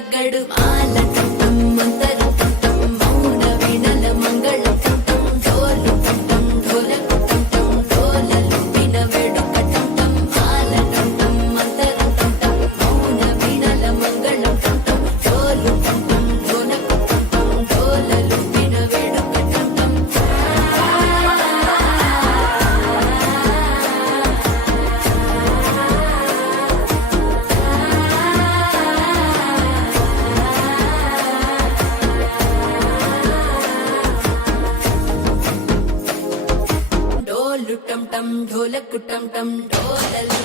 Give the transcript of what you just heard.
తగ్గడు మాల టం మంతర టం మౌన వినల మంగళ టం ఢోలు టం ఢోలకు టం ఢోలలు విన వేడుక టం మాల టం మంతర టం మౌన వినల మంగళ టం ఢోలు టం ఢోలకు టం ఢోలలు విన వేడుక టం డోలు టం టం ఢోలకు టం టం ఢోలలు